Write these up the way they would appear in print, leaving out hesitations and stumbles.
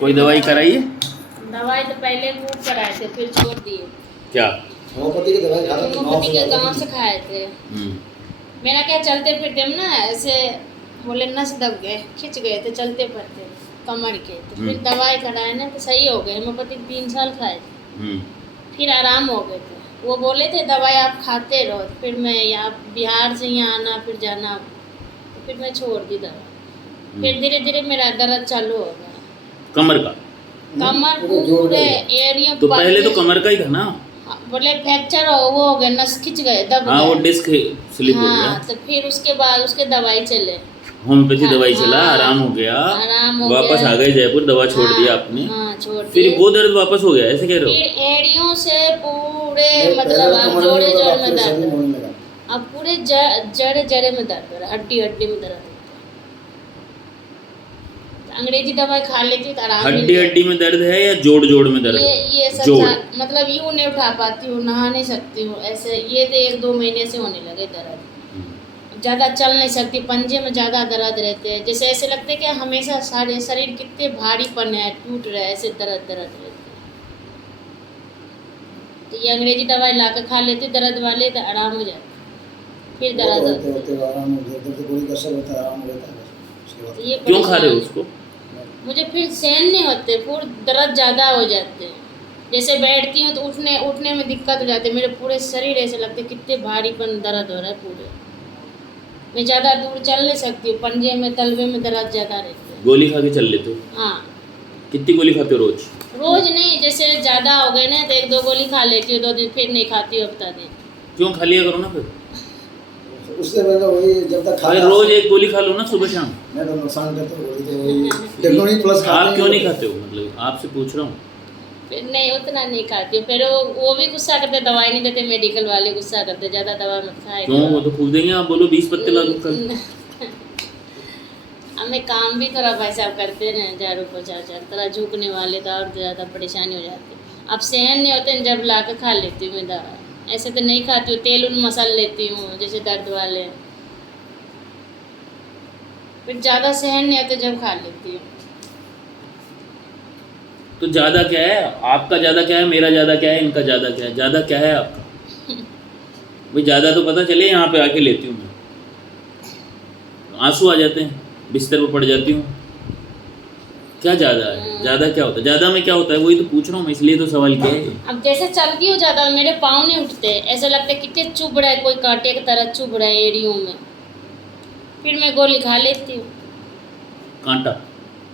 कोई दवाई कराई है? दवाई तो पहले खूब कराए थे, फिर छोड़ दिए। क्या? होम्योपैथी की दवाई खाता था, होम्योपैथी के गाँव से खाए थे। मेरा क्या चलते फिरते में ना ऐसे बोले नस दब गए, खिंच गए थे चलते फिरते कमर के, तो फिर दवाई कराए ना तो सही हो गए। होम्योपैथिक 3 साल खाए थे, फिर आराम हो गए थे। वो बोले थे दवाई आप खाते रहो। फिर मैं यहाँ बिहार से यहाँ आना फिर जाना, तो फिर मैं छोड़ दी दवाई। फिर धीरे धीरे मेरा दर्द चालू हो गया कमर का? कमर पूरे एरिया। तो पहले तो कमर का ही था ना? बोले फ्रैक्चर वो हो गया, नस खिंच गए, दब हाँ, गए। वो डिस्क स्लिप हो गया। हाँ, तो फिर उसके बाद उसके दवाई चले, होम्योपैथी दवाई चला, हाँ, आराम हो गया, आराम हो वापस गया। आ गए जयपुर, दवा छोड़ हाँ, दिया आपने। हाँ, छोड़ फिर दिए। वो दर्द वापस हो गया, ऐसे कह रहे हो? फिर एड़ियों से पूरे मतलब अब जोड़े जोड़े में दर्द, अब पूरे जड़े जड़े में दर्द हो रहा है, हड्डी हड्डी में दर्द होता है। अंग्रेजी दवाई खा लेती तो आराम हड्डी हड्डी में दर्द है या जोड़ जोड़ में दर्द? ये सब जोड़। मतलब यूँ नहीं उठा पाती हूँ, नहा नहीं सकती हूँ ऐसे। ये तो 1-2 महीने से होने लगे दर्द। ज़्यादा चल नहीं सकती, पंजे में ज़्यादा दर्द रहते हैं, जैसे ऐसे लगते हैं कि हमेशा सारे शरीर कितने भारीपन है, टूट रहा है, ऐसे दर्द रहते हैं। तो ये अंग्रेजी दवाई ला के खा लेते दर्द वाले तो आराम हो जाता, फिर दर्द तो ये क्यों खा रहे हो उसको? मुझे फिर सहन नहीं होते, पूरे दर्द ज़्यादा हो जाते हैं। जैसे बैठती हूँ तो उठने में दिक्कत हो जाती है, मेरे पूरे शरीर ऐसे लगते कितने भारीपन दर्द हो रहा है पूरे। मैं ज़्यादा दूर चल नहीं सकती हूँ, पंजे में तलवे में दर्द ज़्यादा रहती है। गोली खा के चल लेते हो? हाँ। कितनी गोली खाते हो रोज? रोज नहीं, जैसे ज़्यादा हो गए ना तो 1-2 गोली खा लेती हूँ, 2 दिन फिर नहीं खाती हूँ, हफ्ता दिन। क्यों? खा लिया करो ना फिर। उससे पहले वही जब तक अरे रोज एक गोली खा लो ना सुबह शाम। मैं तो नुकसान करता हूँ गोली, तो वही डेक्लोनिक प्लस आप क्यों नहीं खाते हो? मतलब आपसे पूछ रहा हूँ। फिर नहीं, उतना नहीं खाती हूँ। फिर वो भी गुस्सा करते, दवाई नहीं देते, मेडिकल वाले गुस्सा करते, ज़्यादा दवा मत खाए। क्यों? वो तो खूब देंगे, आप बोलो 20 पत्ते ला दूँ कल। हमें काम भी थोड़ा भाई साहब करते हैं, 1000 रुपये 4 थोड़ा झुकने वाले तो और ज़्यादा परेशानी हो जाती है। अब सहन नहीं होते, जब ला के खा लेती हूँ मैं दवा, ऐसे तो नहीं खाती हूँ। तेल उन मसल लेती हूँ जैसे दर्द वाले, फिर ज़्यादा सहन नहीं होते जब खा लेती हूँ। तो ज़्यादा क्या है? आपका ज़्यादा क्या है, मेरा ज़्यादा क्या है, इनका ज़्यादा क्या है? ज़्यादा क्या है आपका? भाई ज़्यादा तो पता चले, यहाँ पे आके लेती हूँ मैं, आंसू आ जाते हैं, बिस्तर पर पड़ जाती हूँ। क्या ज़्यादा है? ज़्यादा क्या होता है? ज़्यादा में क्या होता है? वही तो पूछ रहा हूँ मैं, इसलिए तो सवाल किया है। अब जैसे चलती हूँ ज़्यादा, मेरे पाँव नहीं उठते, ऐसे लगते कितने चुभ रहा है, कोई कांटे की तरह चुभ रहा है एड़ियों में। फिर मैं गोली खा लेती हूँ। कांटा?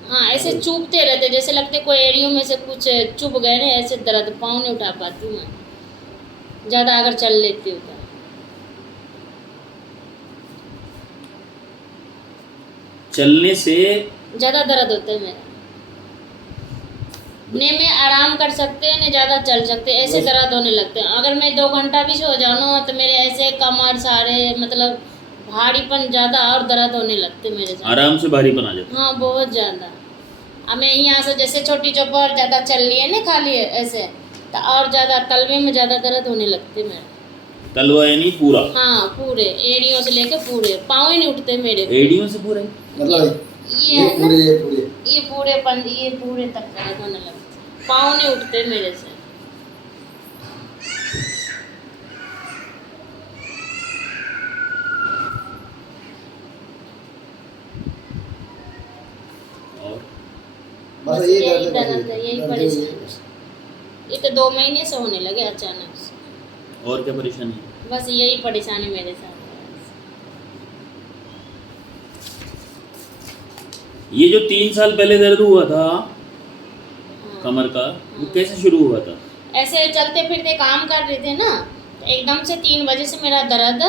हाँ, ऐसे चुभते रहते, जैसे लगते कोई एड़ियों में से कुछ चुभ गए ना, ऐसे दर्द, पाँव नहीं उठा पाती हूँ मैं ज़्यादा अगर चल लेती हूँ तो। चलने से ज़्यादा दर्द होता है मेरा, ने मैं आराम कर सकते हैं, ने ज़्यादा चल सकते, ऐसे दर्द होने लगते हैं। अगर मैं 2 घंटा भी सो जाऊँ ना तो मेरे ऐसे कमर सारे मतलब भारीपन ज़्यादा और दर्द होने लगते मेरे साथ। आराम से भारीपन आ जाता है। हाँ, बहुत ज़्यादा। अब मैं यहाँ से जैसे छोटी चौपर ज़्यादा चल लिए ना, खा लिए ऐसे, तो और ज़्यादा तलवे में ज़्यादा दर्द होने लगते मेरे। तलवा यानी पूरा? हाँ, पूरे एड़ियों से लेके पूरे पाँव ही नहीं उठते मेरे। एड़ियों से पूरे? मतलब ये पूरे ये पूरे तक दर्द होने लगते, पाँव नहीं उठते मेरे से। और बस यही दर्द है, यही परेशानी। ये तो 2 महीने से होने लगे अचानक से। और क्या परेशानी है? बस यही परेशानी मेरे साथ है। ये जो 3 साल पहले दर्द हुआ था कमर का, वो कैसे शुरू हुआ था? ऐसे चलते फिरते काम कर रहे थे ना, तो एकदम से 3 बजे से मेरा दर्द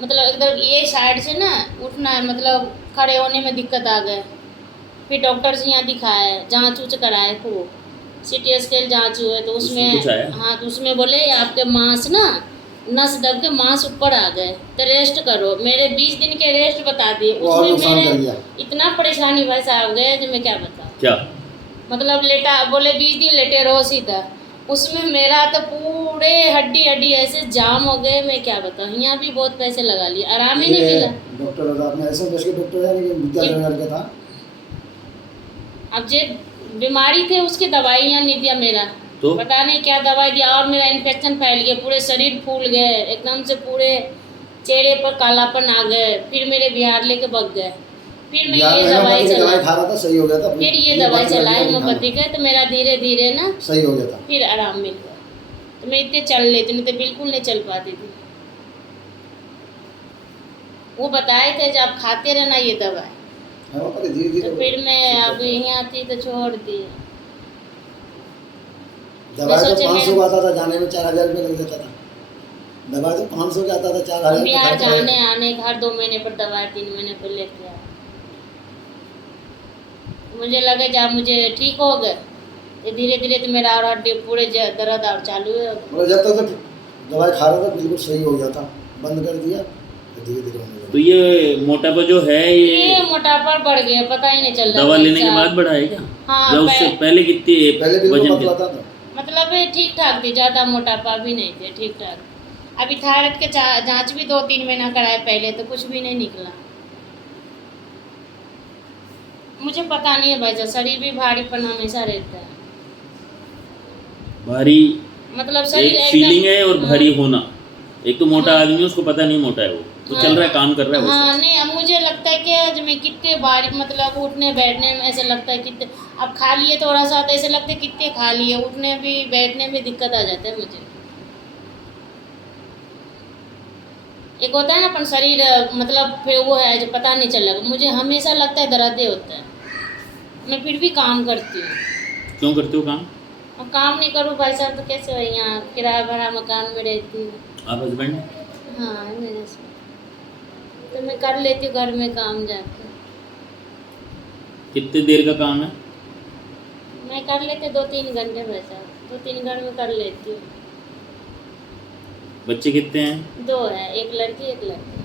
मतलब एकदम ये साइड से ना उठना है, मतलब खड़े होने में दिक्कत आ गए। फिर डॉक्टर से यहाँ दिखाया, जाँच ऊँच कराए, खूब CT स्कैन जाँच हुए तो कुछ आया? उसमें हाँ, तो उसमें बोले आपके मांस ना नस दब के मांस ऊपर आ गए, तो रेस्ट करो। मेरे 20 दिन के रेस्ट बता दिए, उसमें मेरे इतना परेशानी भाई साहब गए जो मैं क्या बताऊँ। क्या मतलब लेटा, बोले 20 दिन लेटे रहो सीधा, उसमें मेरा तो पूरे हड्डी हड्डी ऐसे जाम हो गए, मैं क्या बताऊँ। यहाँ भी बहुत पैसे लगा लिए, आराम ही नहीं मिला। डॉक्टर आपने ऐसे देश के डॉक्टर है कि विद्यालय में लड़का था। अब जे बीमारी थे उसकी दवाइयाँ नहीं दिया मेरा, तो पता नहीं क्या दवाई दिया, और मेरा इन्फेक्शन फैल गया, पूरे शरीर फूल गए एकदम से, पूरे चेहरे पर कालापन आ गए, फिर मेरे बिहार लेके भाग गए। फिर मैं यार ये मैं दवाई होम्योपैथी की दवाई चला, खा रहा था, सही हो गया था। फिर ये दवाई चलाई होम्योपैथी का, तो मेरा धीरे धीरे ना सही हो गया था। फिर आराम मिल गया। तो मैं इतने चल लेती, नहीं तो बिल्कुल नहीं चल पाती थी। वो बताए थे जब खाते रहना ये दवाई, होम्योपैथी धीरे तो धीरे फिर मैं अब यहाँ आती तो छोड़ दी। दवाई तो सोचे 500 मैं- का आता था, जाने में 4000 रुपये लग जाता था। दवाई तो 500 का आता था, 4000 बिहार का जाने आने का हर 2 महीने पर दवाई, 3 महीने पर लेके आया। मुझे लगे जब मुझे ठीक हो गए, तो धीरे धीरे तो मेरा और हड्डी पूरे दर्द और चालू है। मतलब जब तक तो दवाई खा रहा था बिल्कुल सही हो गया था, बंद कर दिया तो धीरे धीरे होने लगा। तो ये मोटापा जो है ये मोटापा बढ़ गया, पता ही नहीं चल रहा। दवा लेने के वैसा। बाद बढ़ा है क्या? हाँ, या उससे पहले कितनी पहले बिल्कुल वजन पतला कितना? था। मतलब ठीक ठाक थी, ज़्यादा मोटापा भी नहीं थे, ठीक ठाक। अभी थायराइड के जांच भी 2-3 महीना कराए पहले, तो कुछ भी नहीं निकला। मुझे पता नहीं है भाई साहब, शरीर भी भारीपन हमेशा रहता है, भारी मतलब शरीर एक फीलिंग है और हाँ। भारी होना। एक तो मोटा हाँ। आदमी है, उसको पता नहीं मोटा है, वो तो चल रहा है, काम कर रहा है वो हाँ सब। नहीं, अब मुझे लगता है कि आज मैं कितने भारी, मतलब उठने बैठने में ऐसा लगता है कितने, अब खा लिए थोड़ा सा तो ऐसे लगता है कितने खा लिए, उठने भी बैठने में दिक्कत आ जाता है मुझे। एक होता है ना अपन शरीर, मतलब फिर वो है जो पता नहीं चल रहा, मुझे हमेशा लगता है दर्द होता है। मैं फिर भी काम करती हूँ। क्यों करते हो काम? अब काम नहीं करूँ भाई साहब तो कैसे हो, यहाँ किराया भरा मकान में रहती हूँ। आप हस्बैंड? हाँ है मेरे से, तो मैं कर लेती हूँ घर में काम जाकर। कितने देर का काम है? मैं कर लेती 2-3 घंटे भाई साहब, 2-3 घंटे में कर लेती हूँ। बच्चे कितने हैं? 2 है, एक लड़की एक लड़का।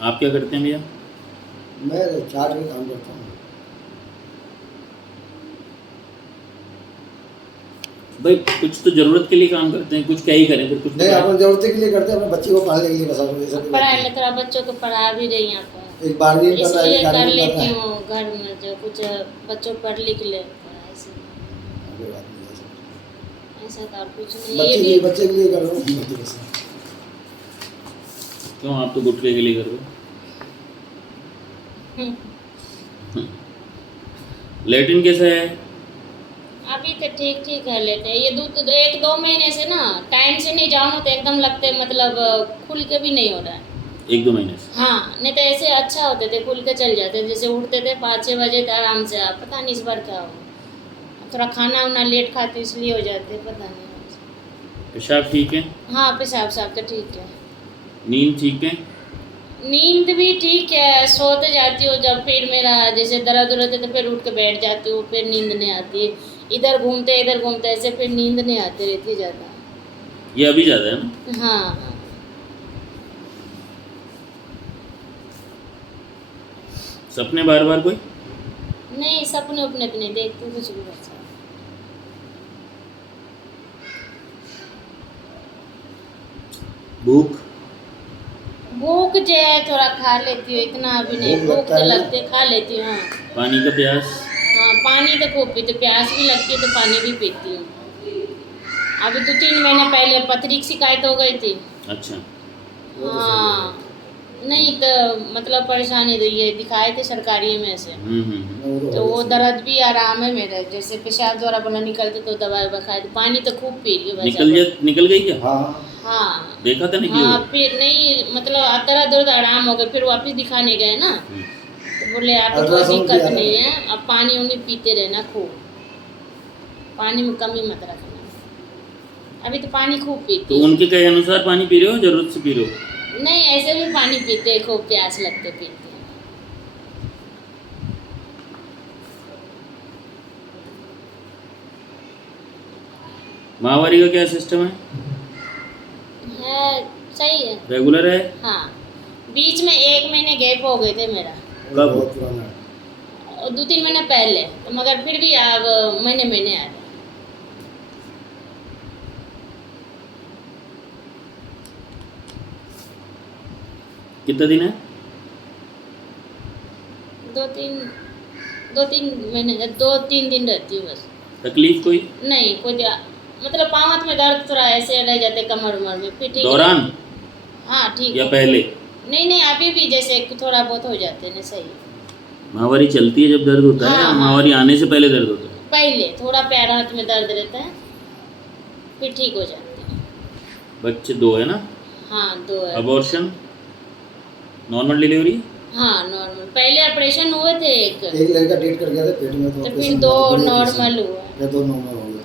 आप क्या करते हैं भैया? मैं चार्ट में काम करता हूँ। भाई कुछ तो जरूरत के लिए काम करते हैं, कुछ क्या ही करें, फिर कुछ तो नहीं, करें। अपन जरूरत के लिए करते हैं, अपने बच्चे को पढ़ाने के लिए बस। और ये सब भी पढ़ाई करते में थोड़ा बच्चों को पढ़ा भी रही यहाँ पर, हैं। एक 12वीं में पढ़ रहा है, इसलिए एक कर 11वीं में पढ़ लेती रहा है। हूँ घर में, जो कुछ बच्चों पढ़ लिख ले पढ़ाई से। कोई बात नहीं है सब। ऐसा तो और कुछ नहीं ये भी। बच्चे के लिए कर रहा हूँ बच्चे के साथ। क्यों, आप तो गुटके के लिए कर रहे हो? हम्म, लैट्रिन कैसा है? अभी तो ठीक ठीक है लेते हैं। ये 1-2 महीने से ना टाइम से नहीं जाओ ना तो एकदम लगते हैं, मतलब खुल के भी नहीं हो रहा है। 1-2 महीने से? हाँ, नहीं तो ऐसे अच्छा होते थे, खुल के चल जाते थे, जैसे उठते थे 5-6 बजे तो आराम से। आप पता नहीं इस बार क्या हो, थोड़ा खाना वाना लेट खाते इसलिए हो जाते, पता नहीं। पेशाब ठीक है? हाँ, पेशाब साफ तो ठीक है। नींद ठीक है? नींद भी ठीक है, सोते जाती हूँ जब फिर मेरा जैसे दर्द रहते तो फिर उठ के बैठ जाती हूँ, फिर नींद नहीं आती। इधर घूमते ऐसे फिर नींद नहीं आती रहती ज़्यादा। ये अभी ज़्यादा है ना? हाँ, सपने बार बार कोई? नहीं सपने उपने भी नहीं देखती कुछ भी बच्चा। भूख जो है थोड़ा खा लेती हूँ, इतना भी नहीं। भूख भूख लगता तो है ना? लगती है, खा लेती हूँ। हाँ पानी का प्यास? हाँ, पानी तो खूब पीती, प्यास भी लगती है तो पानी भी पीती हूँ। अभी 2-3 महीने पहले पथरी की शिकायत हो गई थी। अच्छा। हाँ, नहीं तो मतलब परेशानी तो ये दिखाए थे सरकारी में से, तो वो दर्द भी आराम है मेरा। जैसे पेशाब द्वारा बना निकलते तो दवाई बखाए, पानी तो खूब पी ली। निकल गई क्या? हाँ हाँ देखा था निकली हाँ, हुई? फिर नहीं मतलब दर्द आराम हो गया, फिर वापस दिखाने गए ना तो बोले आपको कोई अल्ट्रासाउंड दिक्कत किया था? नहीं है, अब पानी उन्हीं पीते रहना खूब, पानी में कमी मत रखना। अभी तो पानी खूब तो पीती हूँ। उनके कहे अनुसार पानी पी रहे हो, जरूरत से पी रहे हो? नहीं, ऐसे भी पानी पीते हैं, खूब प्यास लगते पीते हैं। माहवारी का क्या सिस्टम है? सही है। रेगुलर है? हाँ, बीच में 1 महीने गैप हो गए थे मेरा, कब? बहुत पुराना है। और 2-3 महीने पहले तो, मगर फिर भी अब महीने महीने आ रहे। कितना दिन है? 2-3 2-3 दिन रहती हूँ बस। तकलीफ कोई नहीं कोई मतलब पाँव हाथ में दर्द थोड़ा ऐसे रह जाते कमर उमर में, फिर ठीक दौरान हाँ ठीक या है। पहले? नहीं अभी भी जैसे थोड़ा बहुत हो जाते हैं ना, सही। माहवारी चलती है जब दर्द होता है, हाँ, या हाँ। माहवारी आने से पहले दर्द होता है? पहले थोड़ा पैर हाथ में दर्द रहता है, फिर ठीक हो जाते हैं। बच्चे 2 है ना? हाँ 2 है। Abortion, normal delivery? हाँ नॉर्मल, पहले ऑपरेशन हुए थे एक लड़का डेट कर गया था पेट में, तो फिर operation 2 हुआ, बड़ी नॉर्मल operation। हुआ। फिर 2 नॉर्मल हो गया।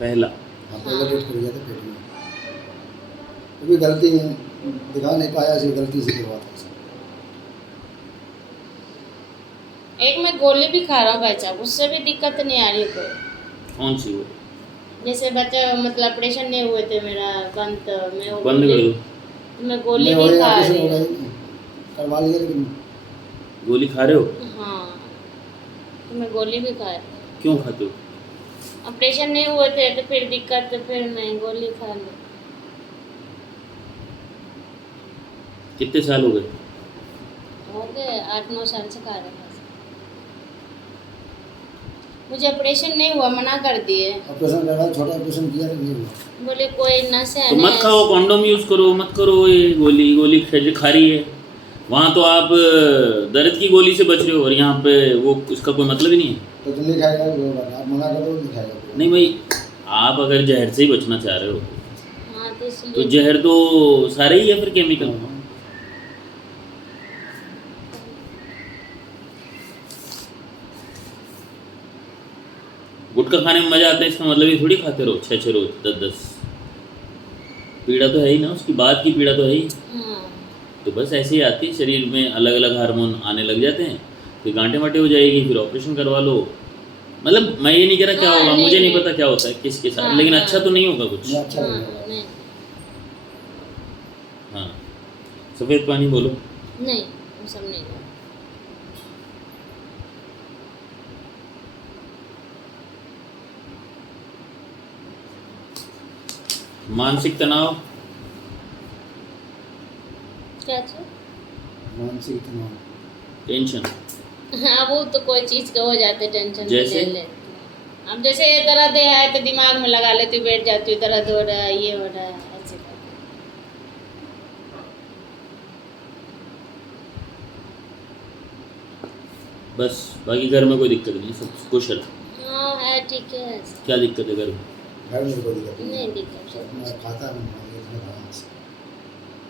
पहला हाँ पहले डेट कर गया था पेट में, क्योंकि गलती दिखा नहीं पाया, इसी गलती से हुआ था। एक मैं गोली भी खा रहा हूँ भाई साहब, उससे भी दिक्कत नहीं आ रही है कोई। कौन सी वो? जैसे बच्चा मतलब ऑपरेशन नहीं हुए थे मेरा बंद, तो मैं वो बंद कर गोली दो। मैं गोली नहीं, भी वही खा ऑपरेशन रही हो गया हूँ। ही, करवा लिया लेकिन गोली खा रहे हो? हाँ तो मैं गोली भी खा रही हूँ। क्यों खाते हो? ऑपरेशन नहीं हुए थे तो फिर दिक्कत, तो फिर मैं गोली खा ली। कितने साल हो गए? हो गए 8-9 साल से खा रहे हैं। मुझे ऑपरेशन नहीं हुआ, मना कर दिए। ऑपरेशन करवाया, छोटा ऑपरेशन किया तो नहीं हुआ। बोले कोई नस है तो ना, मत खाओ, कॉन्डोम यूज करो, मत करो। ये गोली खा रही है वहाँ, तो आप दर्द की गोली से बच रहे हो, और यहाँ पे वो उसका कोई मतलब ही नहीं है। तो तुम नहीं खाएगा, वो बात आप मना करो, नहीं खाएगा। नहीं भाई, आप अगर जहर से ही बचना चाह रहे हो हाँ तो तो इसलिए जहर तो सारे ही है फिर केमिकल। गुटखा खाने में मजा आता है, इसका मतलब ये थोड़ी खाते रहो 6-6 रोज 10-10। पीड़ा तो है ही ना, उसकी बाद की पीड़ा तो है ही। हाँ तो बस ऐसे ही आती है, शरीर में अलग अलग हार्मोन आने लग जाते हैं, फिर गांठें वाटे हो जाएगी, फिर ऑपरेशन करवा लो। मतलब मैं ये नहीं कह रहा क्या हाँ, होगा, नहीं, मुझे नहीं नहीं। पता क्या होता है किसके साथ, हाँ, लेकिन हाँ। अच्छा तो नहीं होगा कुछ। ये अच्छा हाँ नहीं होगा। नहीं हाँ, सफ़ेद पानी बोलो। नहीं वो सब नहीं हुआ। मानसिक तनाव, क्या चीज़? मानसिक तनाव, टेंशन, हाँ वो तो कोई चीज़ का हो जाते टेंशन जैसे? ले लेते हैं। अब जैसे दर्द है तो दिमाग में लगा लेती हूँ, बैठ जाती हूँ, दर्द हो रहा है, ये हो रहा है, ऐसे करके। बस बाकी घर में कोई दिक्कत नहीं, सब कुशल। हाँ है ठीक है ऐसे। क्या दिक्कत है घर में? घर में कोई दिक्कत नहीं दिक्कत है। मैं खाता हूँ, मैं आराम से।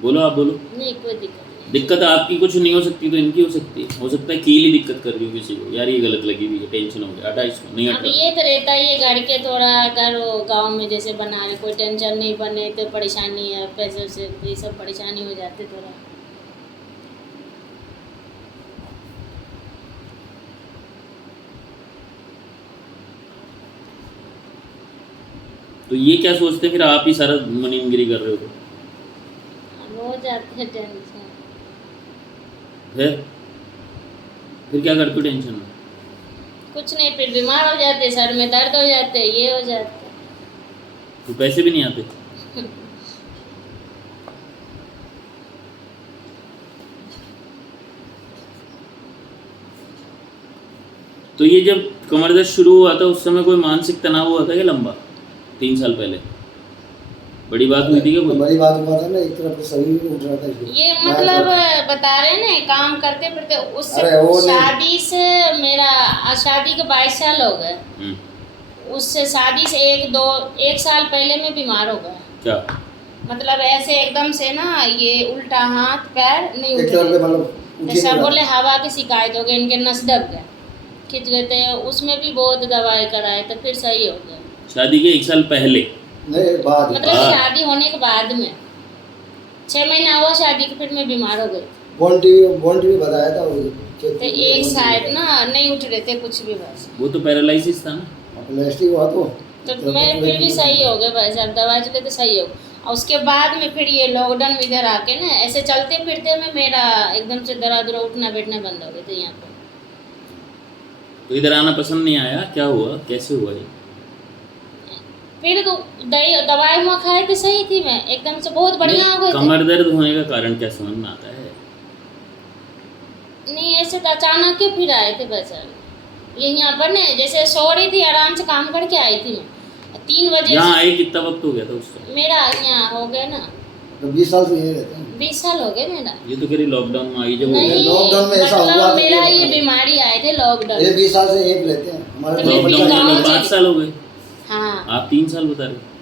बोलो, आप बोलो। नहीं कोई दिक्कत नहीं। दिक्कत आपकी कुछ नहीं हो सकती तो इनकी हो सकती है। हो सकता है कील ही दिक्कत कर रही हो किसी को, यार ये गलत लगी हुई है, टेंशन हो गया, हटा इसको, नहीं अब हटा। ये तो रहता ही है घर के, थोड़ा अगर वो गाँव में जैसे बना रहे, कोई टेंशन नहीं बने तो परेशानी है, पैसे से ये सब परेशानी हो जाते थोड़ा। तो ये क्या सोचते फिर आप ही सारा मुनीमगिरी कर रहे हो? अब हो जाते हैं टेंशन। फिर क्या करते हो टेंशन में? कुछ नहीं, फिर बीमार हो जाते, सर में दर्द हो जाते, ये हो जाते। तो पैसे भी नहीं आते? तो ये जब कमर दर्द शुरू हुआ था उस समय कोई मानसिक तनाव हुआ था क्या लंबा? 3 साल पहले बड़ी बात हुई थी क्या तो कोई? बड़ी बात हुआ था ना, एक तरफ शरीर भी उठ रहा था इसलिए। ये मैं मतलब तो- बता रहे ना, काम करते फिरते उससे अरे वो नहीं। शादी से मेरा शादी के 22 साल हो गए। उससे शादी से 1 साल पहले मैं बीमार हो गया। क्या मतलब ऐसे एकदम से ना, ये उल्टा हाथ पैर नहीं एक उठ तरफ पे रहे, मतलब उठ ही जैसा नहीं रहा बोले था। हवा की शिकायत हो गई, इनके नस दब गए, खिंच गए थे। उसमें भी बहुत दवाई कराए तो फिर सही हो गया। शादी के 1 साल पहले? नहीं बाद में। मतलब हाँ। शादी होने के बाद में 6 महीना हुआ शादी के, फिर मैं बीमार हो गई। बॉन्ड भी बताया था वो, तो एक साइड ना नहीं उठ रहे थे कुछ भी, बस। वो तो पैरालिसिस था ना। प्लास्टिक हुआ तो मैं फिर भी सही हो गया भाई साहब, दवाई चले तो सही हो। और उसके बाद में फिर ये लॉकडाउन में इधर आके ना, ऐसे चलते फिरते में मेरा एकदम से दर्द उठना बैठना बंद हो गया था यहाँ पे। तो इधर आना पसंद नहीं आया? क्या हुआ, कैसे हुआ ये? फिर तो दवाई हुआ खाए तो सही थी, मैं एकदम से बहुत बढ़िया हो गई थी। कमर दर्द होने का कारण क्या समझ में आता है? नहीं ऐसे तो अचानक के फिर आए थे बस। ये यहाँ पर ना जैसे सो रही थी, आराम से काम करके आई थी मैं 3 बजे। यहाँ आए कितना वक्त हो गया था उस टाइम? मेरा यहाँ हो गया ना तो 20 साल से यही रहते हैं। 20 साल हो गए मेरा। ये तो कह रही लॉकडाउन में आई जब हो नहीं गया। लॉकडाउन में ऐसा हुआ मतलब कि मेरा ये ये बीमारी आए थे लॉकडाउन। ये 20 साल से यही रहते हैं हमारे तो मैं दो भी बच्चे गाँव हैं। से- 5 साल हो गए, हाँ आप 3 साल बता रहे।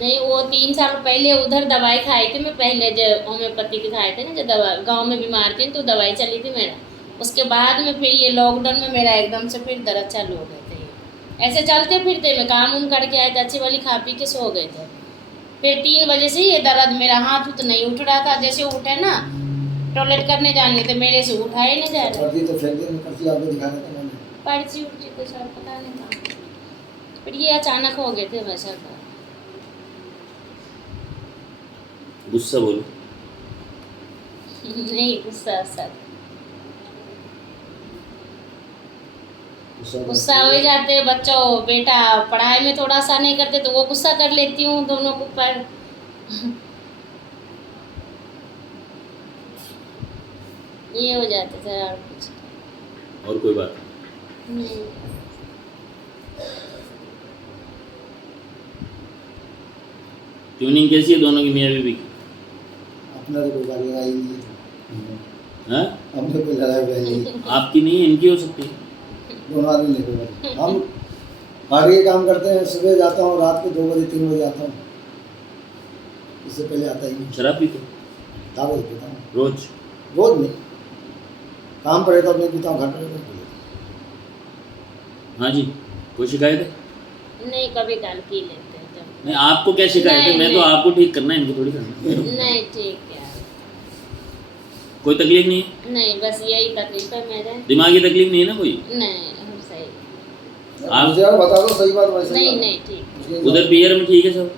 नहीं वो 3 साल पहले उधर दवाई खाई थी मैं, पहले जो होम्योपैथी के खाए थे ना, जो दवा गांव में बीमार थी तो दवाई चली थी मेरा। उसके बाद में फिर ये लॉकडाउन में मेरा एकदम से फिर दर्द चालू हो गए थे। ऐसे चलते फिरते मैं काम उम करके आए थे, अच्छी वाली खा पी के सो गए थे। फिर 3 बजे से ये दर्द, मेरा हाथ तो नहीं उठ रहा था, जैसे उठे ना टॉयलेट करने जाने थे मेरे से उठा ही नहीं जा रहा। पर्ची तो फेंक दी, पर्ची आपको दिखाने का मैंने। पर्ची उर्ची तो सर पता नहीं था, फिर ये अचानक हो गए थे वैसा था। गुस्सा बोलो। नहीं गुस्सा सर, गुस्सा हो ही जाते हैं बच्चों। बेटा पढ़ाई में थोड़ा सा नहीं करते तो वो गुस्सा कर लेती हूँ दोनों के ऊपर। ये हो जाते थे और कुछ और कोई बात नहीं। ट्यूनिंग कैसी है दोनों की, मियाँ बीवी की? अपना तो कोई बात लड़ाई नहीं है, हाँ? हमने कोई लड़ाई वड़ाई नहीं, आपकी नहीं है, इनकी हो सकती है। दोनों आदमी नहीं कोई बात। हम आगे काम करते हैं, सुबह जाता हूँ, रात को 2 बजे 3 बजे आता हूँ, इससे पहले आता ही नहीं। शराब पीते हो? दावे पीता हूँ, रोज? रोज नहीं, काम पड़े तो नहीं पीता हूँ, घर पड़े तो पी लेता हाँ जी, कोई शिकायत है? नहीं कभी काल पी लेते हैं जब। नहीं, आपको क्या शिकायत है? नहीं, मैं तो नहीं। आपको ठीक करना है, इनको थोड़ी करना है। नहीं ठीक है, कोई तकलीफ नहीं है? नहीं बस यही तकलीफ है मेरे। दिमागी तकलीफ नहीं है ना कोई? नहीं हम सही, हूँ। मुझे यार बता दो सही बात, वैसे नहीं नहीं ठीक। उधर पियर में ठीक है सब?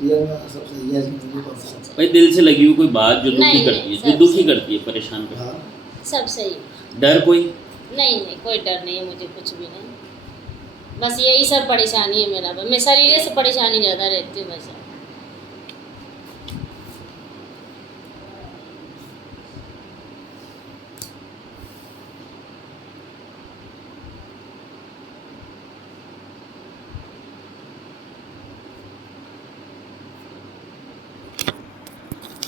पियर में सब सही है, इसमें तो सब। भाई दिल से लगी हुई कोई बात जो दुखी नहीं, करती नहीं, है, जो सब दुखी सही। करती है, परेशान करती हाँ, सब सही। है। डर कोई? नहीं नहीं कोई डर नहीं है मुझे, कुछ भी नहीं। बस यही सब परेशानी है मेरा, मैं शरीर से परेशानी ज़्यादा रहती है बस।